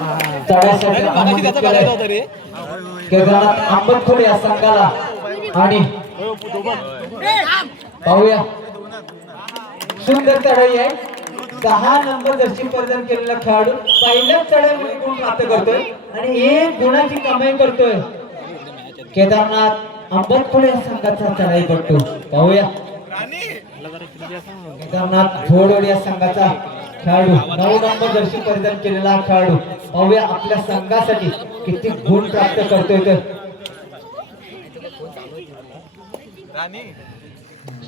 चढायसाठी आमंत्रित केलंय केदारनाथ आंबतखोल या संघाला आणि पाहूया सुंदर चढाई आहे 10 नंबर जर्सी परिधान केलेला खेळाडू पहिल्याच चढाईमध्ये गुण प्राप्त करतोय आणि 1 गुणाची कमाई करतोय केदारनाथ आंबतखोल या संघाचा चढाई करतो पाहूया केदारनाथ घोडवड या संघाचा खेळाडू 9 नंबर जर्सी परिधान केलेला खेळाडू पाहूया आपल्या संघासाठी किती गुण प्राप्त करतोय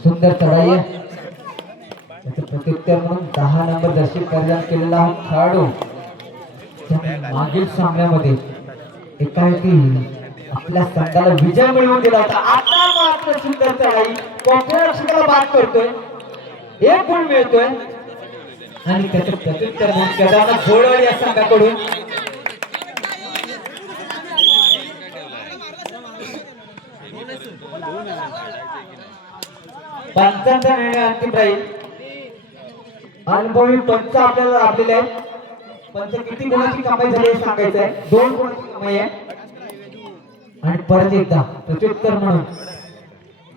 सुंदर चढाई आहे प्रत्युत्तर म्हणून 10 नंबर जर्सी परिधान केलेला खेळाडू मागील सामन्यामध्ये एकाएकी आपल्या संघाला विजय मिळवून दिला होता आता मात्र सुंदर चढाई कोपऱ्याला बाद करतोय 1 गुण मिळतोय आणि त्याचं प्रत्युत्तर म्हणून केदारनाथ घोडवड या संघाकडून पंचांचा निर्णय अंतिम राहील अनुभवी पंच आपल्याला लाभलेले आहेत पंच किती गुणाची कमाई झाली हे सांगायचं आहे 2 गुणाची कमाई आहे आणि परत एकदा प्रत्युत्तर म्हणून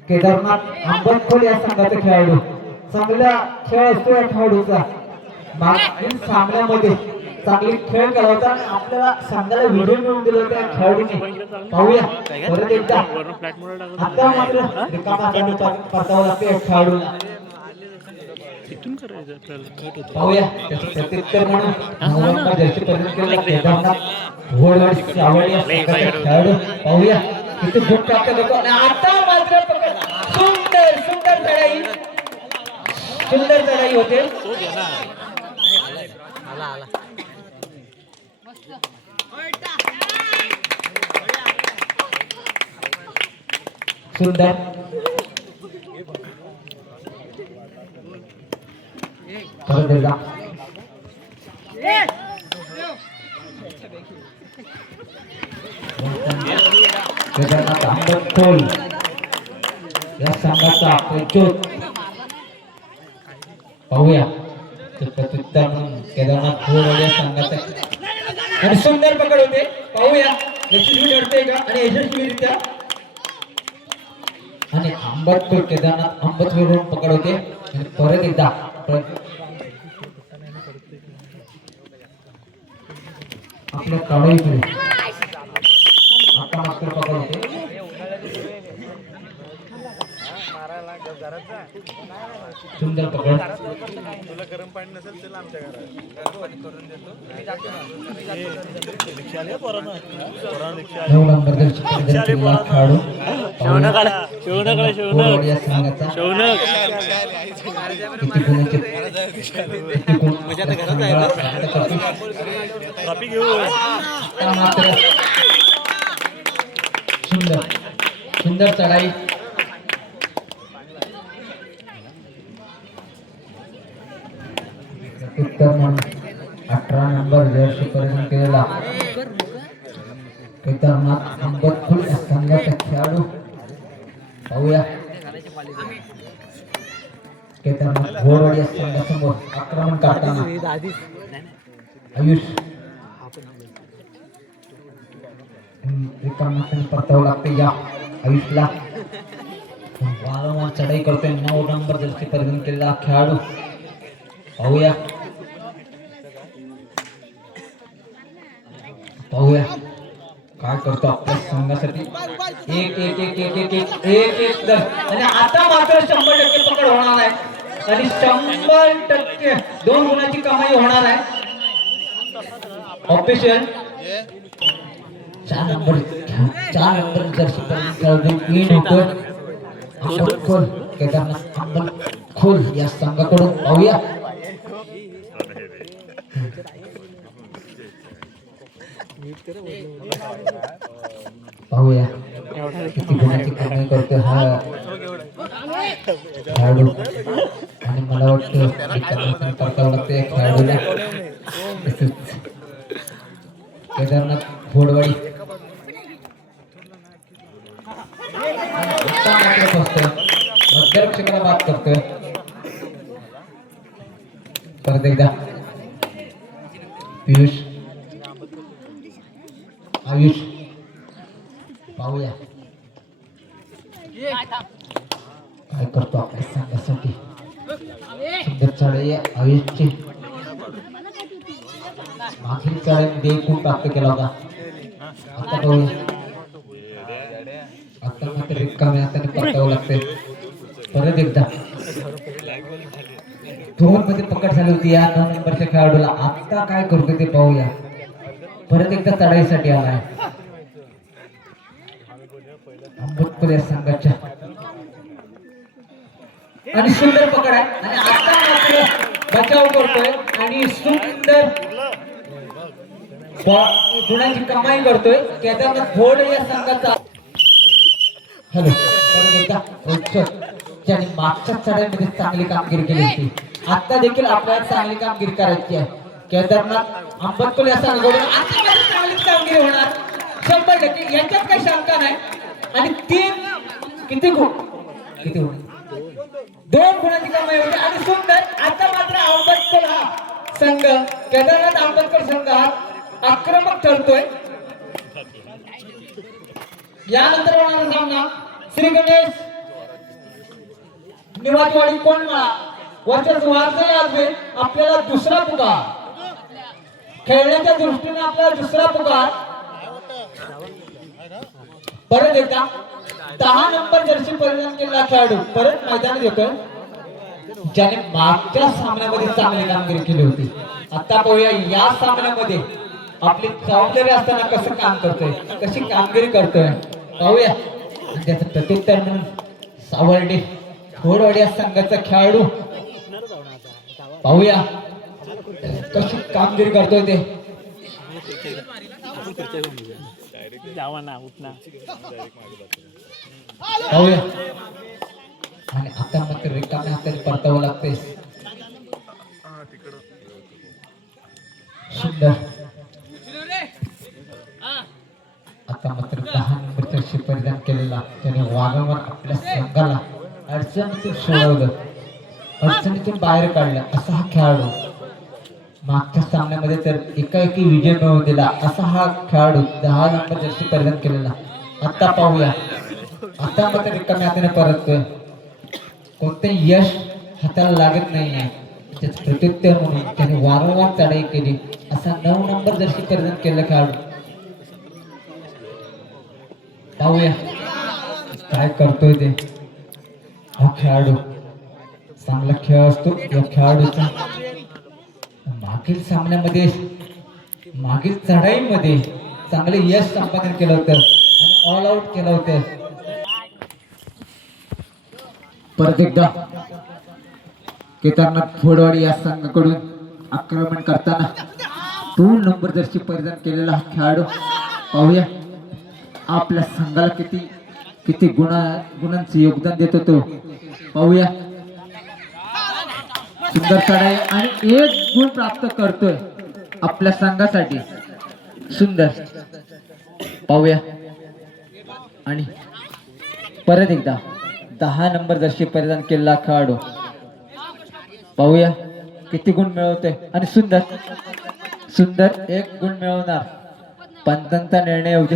केदारनाथ आंबतखोल या संघाचा खेळाडू चांगला खेळ असतो या खेळाडूचा मागील सामन्यामध्ये चांगली खेळ केला होता आणि आपल्याला संघाला विजय मिळवून दिला होता या खेळाडूने पाहूया परत एकदा आता मात्र रिकामा हाताने परतावं लागते या खेळाडूला पाहूया प्रत्युत्तर म्हणून 9 नंबर जर्सी परिधान केलेला केदारनाथ घोडवड सावळ या संघाचा खेळाडू पाहूया किती गुण प्राप्त करतो आणि आता मात्र सुंदर सुंदर चढाई होते सुंदर परत एकदा केदारनाथ आंबतखोल या संघाचा प्रचोद पाहूया प्रत्युत्तर म्हणून केदारनाथ घोडवड या संघाचा आणि सुंदर पकड होते पाहूया यशस्वी ठरते का आणि यशस्वीरित्या आणि आंबतखोल केदारनाथ आंबतखोल पकड होते आणि परत एकदा आपल्या काढाईकडे आता मात्र पकड होते सुंदर पकड तुला गरम पाणी नसेल तर आमच्या घरात पाणी करून देतो 9 नंबर खेळाडू किती गुणाचे सुंदर सुंदर चढाई उत्तर म्हणून 18 नंबर जर्सी परिधान केलेला केदारनाथ आंबतखोल या संघाचा खेळाडू पाहूया केदारनाथ घोडवड या संघासमोर आक्रमण करताना आयुष रिकामाने परतावं लागते या आयुषला वारंवार चढाई करतोय 9 नंबर जर्सी परिधान केलेला खेळाडू पाहूया काय करतो आपल्या संघासाठी एक आणि आता मात्र 100% पकड होणार आहे आणि 100% 2 गुणाची कमाई होणार आहे ऑफिशियल 4 नंबर जर्सी परिधान होतोय आंबतखोल केदारनाथ आंबतखोल या संघाकडून पाहूया पाहूया किती गुणाची कमाई करतोय हा खेळाडू आणि मला वाटतं परतावं लागतंय खेळाडूला केदारनाथ घोडवड मध्यरक्षकाला बाद करतोय परत एकदा पियुष आयुष पाहूया काय करतो आपल्या संघासाठी. सुंदर चढाई आयुषची मागील चढाईमध्ये खूप प्राप्त केला होता. आता पाहूया आता मात्र रिकाम्या हाताने परतावं लागते. परत एकदा 2 मध्ये पकड झाली होती या 9 नंबरच्या खेळाडूला. आता काय करतो ते पाहूया. परत एकदा चढाईसाठी आलाय अंबुतपुर संघाच्या आणि सुंदर पकड आहे आणि आता मात्र बचाव करतोय आणि सुंदर गुणांची कमाई करतोय. केदारनाथ घोड या संघाचा हॅलो परत एकदा ज्याने मागच्या चढाईमध्ये चांगली कामगिरी केली होती. आता देखील आपल्याला चांगली कामगिरी करायची आहे. केदारनाथ अंबतकोल या संघाकडून आता मात्र चांगलीच कामगिरी होणार 100%. याच्यात काही शंका नाही. आणि 3 किती गुण 2 गुणांची कमाई होती आणि सुंदर. आता मात्र अंबतकोल हा संघ केदारनाथ अंबतकोल संघ हा आक्रमक ठरतोय. यानंतर होणारा सामना श्री गणेश निवासवाडी कोणमाळा वर्चस्व वारसाई आजवे. आपल्याला दुसरा पुकार खेळण्याच्या दृष्टीने आपल्याला दुसरा पुकार. परत एकदा 10 नंबर जर्सी परिधान केलेला खेळाडू परत मैदानात येतोय ज्याने मागच्या सामन्यामध्ये चांगली कामगिरी केली होती. आता पाहूया या सामन्यामध्ये आपली जबाबदारी असताना कसं काम करतोय कशी कामगिरी करतोय पाहूया. त्याचं प्रत्युत्तर म्हणून सावर्डे घोडवाडी या संघाचा खेळाडू पाहूया कशी कामगिरी करतोय ते. पाहूया आणि आता मात्र रिकाम्या हाताने परतावं लागते. सुंदर आता मात्र 10 नंबरचा शर्ट परिधान केलेला त्याने वारंवार आपल्या संघाला अडचणीतून सोडवलं अडचणीतून बाहेर काढलं असा हा खेळाडू. मागच्या सामन्यामध्ये तर एकाएकी विजय मिळवून दिला असा हा खेळाडू 10 नंबर जर्सी परिधान केलेला. आता पाहूया आता मात्र रिकाम्या हाताने परततोय. कोणतेही यश हाताला लागत नाहीये. त्याच प्रत्युत्तर म्हणून त्याने वारंवार चढाई केली असा 9 नंबर जर्सी परिधान केलेला खेळाडू. पाहूया काय करतोय ते हा खेळाडू. चांगला खेळ असतो या खेळाडूचा. मागील सामन्यामध्ये मागील चढाईमध्ये चांगले यश संपादन केलं होतं आणि ऑल आउट केलं होतं. परत एकदा केदारनाथ घोडवाडी या संघाकडून आक्रमण करताना 2 नंबर जर्सी परिधान केलेला हा खेळाडू. पाहूया आपल्या संघाला किती गुणांचे योगदान देतो तो पाहूया. सुंदर चढाई आणि 1 गुण प्राप्त करतोय आपल्या संघासाठी. सुंदर पाहूया आणि परत एकदा 10 नंबर जर्सी परिधान केलेला खेळाडू. पाहूया किती गुण मिळवतोय आणि सुंदर 1 गुण मिळवणार. पंचांचा निर्णय होतो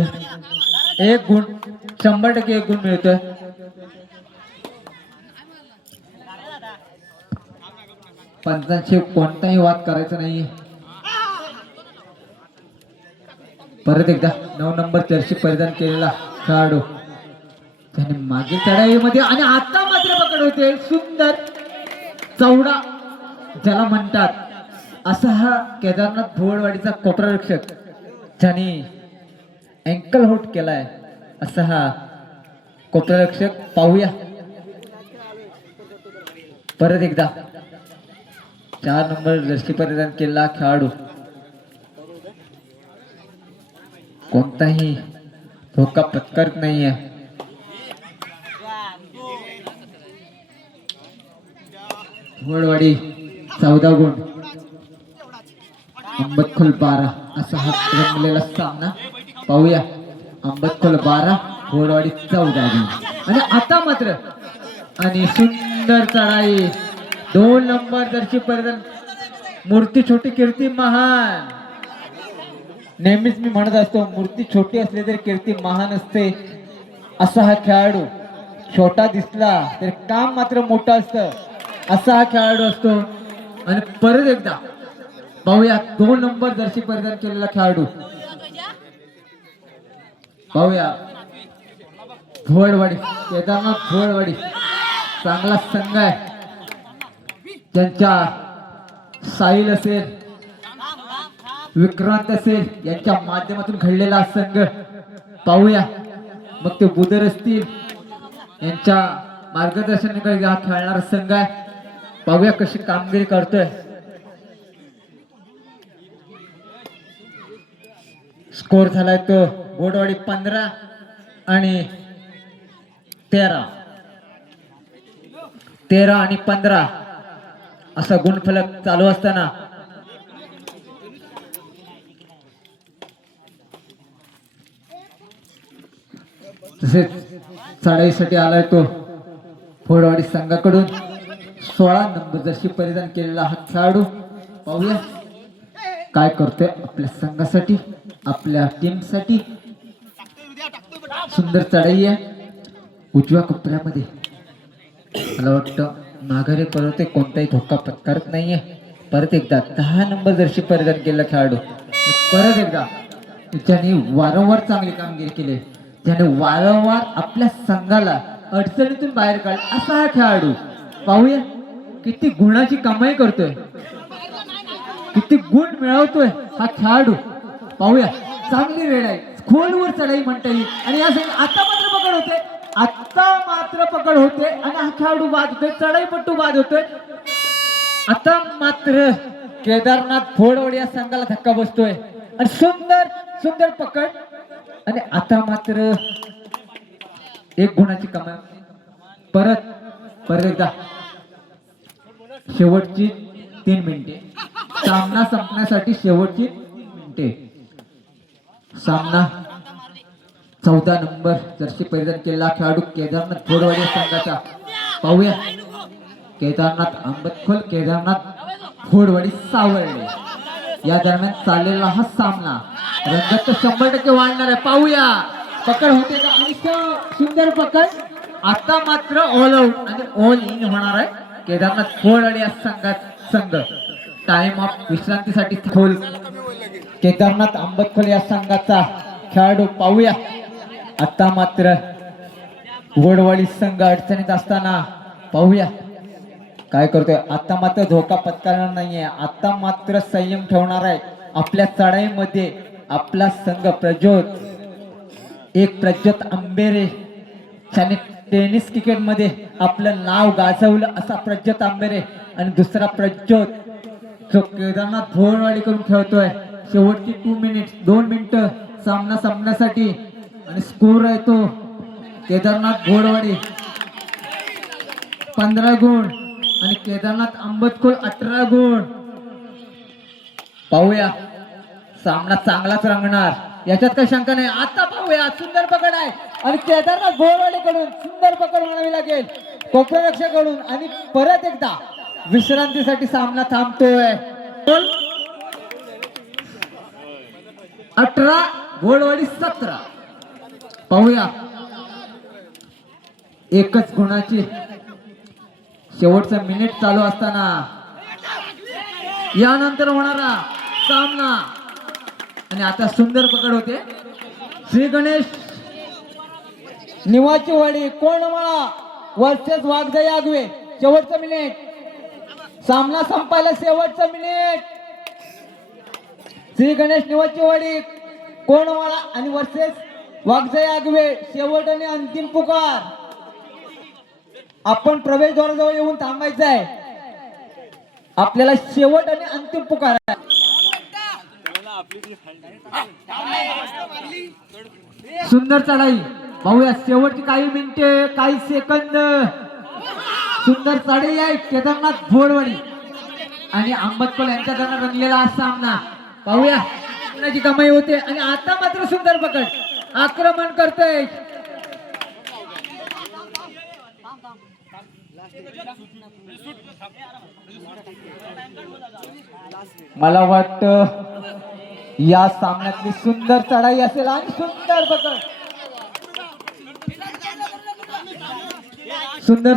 1 गुण 100% 1 गुण मिळतोय. पंचांशी कोणताही वाद करायचा नाहीये. परत एकदा 9 नंबर जर्सी परिधान केलेला खेळाडू त्याने मागील चढाईमध्ये आणि आता मात्र पकड होते. सुंदर चौडा ज्याला म्हणतात असा हा केदारनाथ घोडवाडीचा कोपरारक्षक ज्याने अँकल होट केलाय असा हा कोपरारक्षक. पाहूया परत एकदा 4 नंबर जर्सी परिधान केलेला खेळाडू. कोणताही धोका पत्करत नाहीये. घोडवाडी 14 गुण अंबतखोल 12 असा हा रंगलेला सामना. पाहूया अंबतखोल 12 घोडवाडी 14 गुण आणि आता मात्र आणि सुंदर चढाई 2 नंबर जर्सी परिधान मूर्ती छोटी कीर्ती महान नेहमीच मी म्हणत असतो, मूर्ती छोटी असली तरी कीर्ती महान असते. असा हा खेळाडू छोटा दिसला तरी काम मात्र मोठं असतं, असा हा खेळाडू असतो. आणि परत एकदा पाहूया 2 नंबर जर्सी परिधान केलेला खेळाडू. पाहूया भोळवाडी, केदारनाथ भोळवाडी चांगला संघ आहे. ज्यांच्या साहिल असेल, विक्रांत असेल यांच्या माध्यमातून घडलेला हा संघ. पाहूया मग ते बुदर असतील यांच्या मार्गदर्शनाकडे हा खेळणारा संघ आहे. पाहूया कशी कामगिरी करतोय. स्कोर झालाय तो बोडवाडी 15 आणि 13. 13 आणि 15 असा गुणफलक चालू असताना तसेच चढाईसाठी आलाय तो फोडवाडी संघाकडून 16 नंबर जर्सी परिधान केलेला हा खेळाडू. पाहूया काय करतोय आपल्या संघासाठी, आपल्या टीमसाठी. सुंदर चढाई आहे उजव्या कोपऱ्यामध्ये. मला वाटतं माघारी करते, कोणताही धोका पत्करत नाहीये. परत एकदा 10 नंबर जर्सी परिधान केलेला खेळाडू. परत एकदा ज्याने वारंवार चांगली कामगिरी केली, ज्याने वारंवार आपल्या संघाला अडचणीतून बाहेर काढले असा हा खेळाडू. पाहूया किती गुणाची कमाई करतोय, किती गुण मिळवतोय हा खेळाडू. पाहूया चांगली वेळ आहे, खोलवर चढाई म्हणता येईल. आणि या आता मात्र पकड होते, आता मात्र पकड होते आणि हा खेळाडू बाद होतोय, चढाईपट्टू बाद होतोय. आता मात्र केदारनाथ भोळवाडी या संघाला धक्का बसतोय आणि सुंदर सुंदर पकड. आणि आता मात्र 1 गुणाची कमाई. परत एकदा शेवटची 3 मिनिटे, सामना संपण्यासाठी शेवटची 3 मिनिटे. सामना 14 नंबर जर्सी परिधान केलेला खेळाडू केदारनाथ भोळवाडी संघाचा. पाहूया केदारनाथ आंबतखोल, केदारनाथ भोळवाडी सावर्डे या दरम्यान चाललेला हा सामना रंगत तर 100% वाढणार आहे. पाहूया पकड होते का, आणि सुंदर पकड. आता मात्र ऑल आउट आणि ऑल इन होणार आहे केदारनाथ भोळवाडी या संघ. टाइम ऑफ विश्रांतीसाठी खोल केदारनाथ आंबतखोल या संघाचा खेळाडू. पाहूया आता मात्र भोळवाडी संघ अडचणीत असताना पाहूया काय करतोय. आता मात्र धोका पत्करणार नाहीये, आता मात्र संयम ठेवणार आहे आपल्या चढाईमध्ये. आपला संघ प्रज्योत आंबेरे त्याने टेनिस क्रिकेटमध्ये आपलं नाव गाजवलं असा प्रज्योत आंबेरे, आणि दुसरा प्रज्योत जो केदारनाथ भोळवाडी करून खेळतोय. शेवटची 2 मिनिटं सामना संपण्यासाठी आणि स्कोर आहे तो केदारनाथ भोळवाडी 15 गुण आणि केदारनाथ आंबतखोल 18 गुण. पाहूया सामना चांगलाच रंगणार, याच्यात काही शंका नाही. आता पाहूया सुंदर पकड आहे आणि केदारनाथ भोळवाडीकडून सुंदर पकड म्हणावी लागेल कोपररक्षकाकडून. आणि परत एकदा विश्रांतीसाठी सामना थांबतोय. 18 भोळवाडी 17. पाहूया एकच गुणाची शेवटचा मिनिट चालू असताना यानंतर होणारा सामना. आणि आता सुंदर पकड होते. श्री गणेश निवाची वाडी कोणमाळा वर्सेस वाघजाई आगवे. शेवटचा मिनिट, सामना संपायला शेवटचा मिनिट. श्री गणेश निवाची वाडी कोणमाळा आणि वर्सेस वाघजाई आगवे. शेवट आणि अंतिम पुकार. आपण प्रवेशद्वाराजवळ येऊन थांबायचं आहे. आपल्याला शेवट आणि अंतिम पुकार आहे. सुंदर चढाई. पाहूया शेवटची काही मिनिटे, काही सेकंद. सुंदर चढाई आहे केदारनाथ भोळवाडी आणि आंबतखोल यांच्या दरम्यान रंगलेला हा सामना. पाहूया गुणाची कमाई होते आणि आता मात्र सुंदर पकड आक्रमण करतोय. मला वाटतं या सामन्यातली सुंदर चढाई असेल आणि सुंदर पकड, सुंदर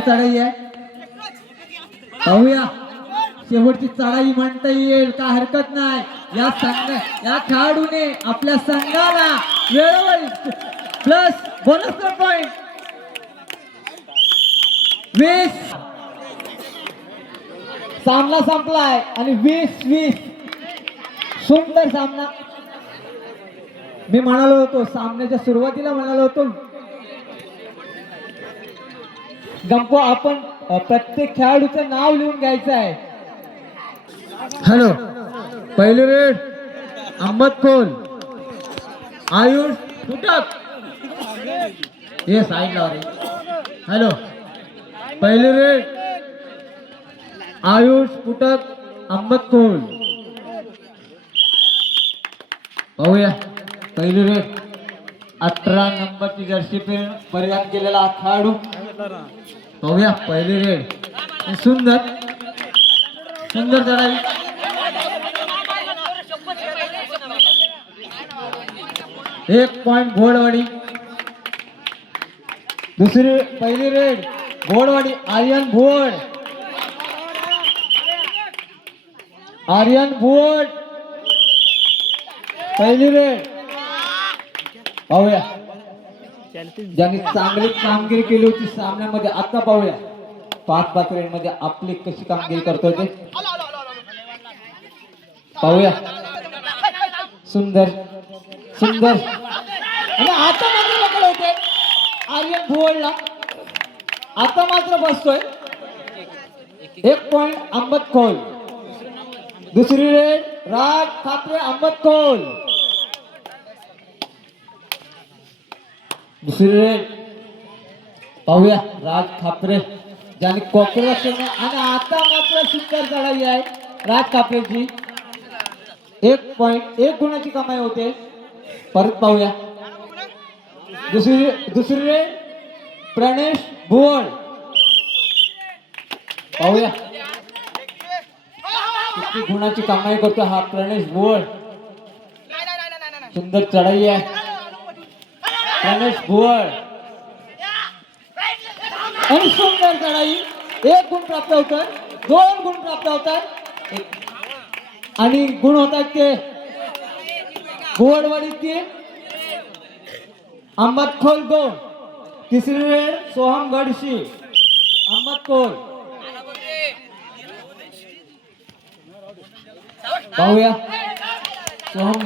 चढाई आहे. पाहूया शेवटची चढाई म्हणता येईल का हरकत नाही. या खेळाडूने आपल्या संघाला वेळोवेळी प्लस बोनस पॉइंट 20. सामना संपलाय आणि 20-20 सुंदर सामना. मी म्हणालो होतो सामन्याच्या सुरुवातीला म्हणालो होतो गंपो आपण प्रत्येक खेळाडूचं नाव लिहून घ्यायचं आहे. हॅलो, पहिली रेड अंबत खोल, आयुष फुटक, ये साईडला रे. हॅलो, पहिली रेड आयुष फुटक अंबत खोल. पाहूया पहिली रेड 18 नंबरची जर्सी परिधान केलेला हा खेळाडू. पाहूया पहिली रेड सुंदर चढाई. एक पॉइंट घोडवाडी. दुसरी पहिली रेड घोडवाडी आर्यन भुवड पहिली रेड. पाहूया ज्यांनी चांगली कामगिरी केली होती सामन्यामध्ये. आता पाहूया 5 रेड मध्ये आपली कशी कामगिरी करतोय ते पाहूया. सुंदर आणि आता मात्र पकड होते आर्यन भुवडला. आता मात्र बसतोय. 1 पॉइंट अंबत खोल. दुसरी रेड राज खापरे अंबत खोल. दुसरी रेड पाहूया राज खापरे ज्याने कोकरा केलं आणि आता मात्र सुंदर चढाई आहे राज खापरेची. 1 पॉइंट 1 गुणाची कमाई होते. परत पाहूया दुसरी रेड प्रणेश भुवड. पाहूया किती गुणाची कमाई करतो हा प्रणेश भुवड. सुंदर चढाई आहे प्रणेश भुवड आणि सुंदर चढाई. 1 गुण प्राप्त होतोय, 2 गुण प्राप्त होतात आणि गुण होतात ते भुवडवाडी 3 अंबत खोल 2. तिसरी रेड सोहम गडशी अंबत खोल. पाहूया सोहम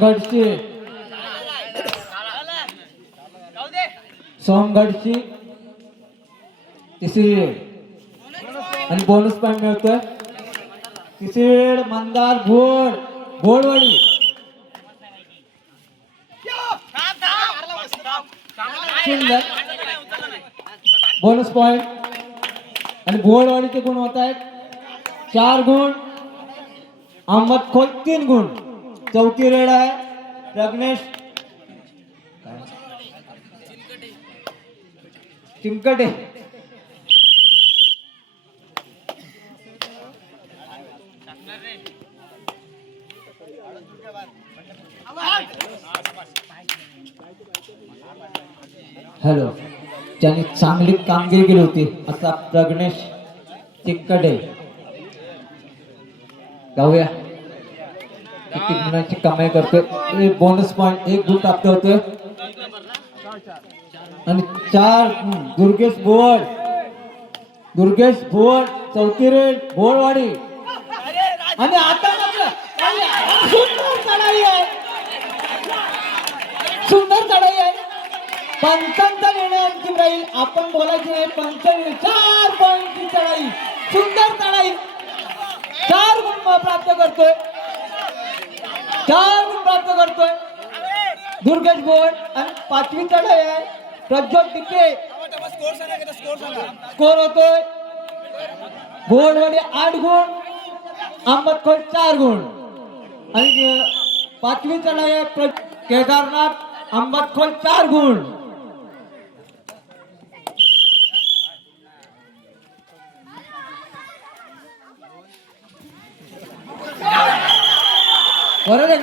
गडशी तिसरी रेड आणि बोनस पॉइंट मिळतोय. तिसरी रेड मंदार भोडवाडी. सुंदर बोनस पॉइंट आणि भोडवाडीचे गुण होत आहेत 4 गुण. अहमद खोल 3 गुण. चौथी रेड आहे प्रज्ञेश चिंकटे. हॅलो, ज्यांनी चांगली कामगिरी केली होती असा प्रज्ञेश चिंकटे. जाऊया किती गुणाची कमाई करतोय. बोनस पॉइंट 1 गुण प्राप्त होतोय आणि 4 दुर्गेश भुवड चौथी रेड भोळवाडी. आणि आता मात्र सुंदर चढाई आहे. पंचांचा निर्णय अंतिम राहील. आपण बोलायचे नाही. 4 पॉइंटची चढाई. सुंदर चढाई. 4 गुण प्राप्त करतोय. 4 गुण प्राप्त करतोय दुर्गेश भुवड. आणि 5वी चढाई आहे प्रज्वल टिके. स्कोर होतोय भुवडवाडी 8 गुण अहमद खोल 4 गुण. आणि 5वी चढाई आहे केदारनाथ अहमद खोल 4 गुण.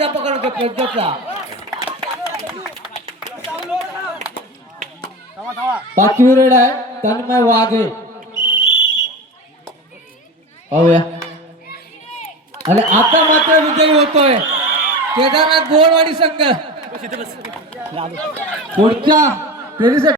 प्रज्वलचा पकडतो प्रज्वलचा पाचवी रेड आहे तन्मय वाघे पाहूया आणि आता मात्र विजयी होतोय केदारनाथ गोडवाडी संघ पुढच्या फेरीसाठी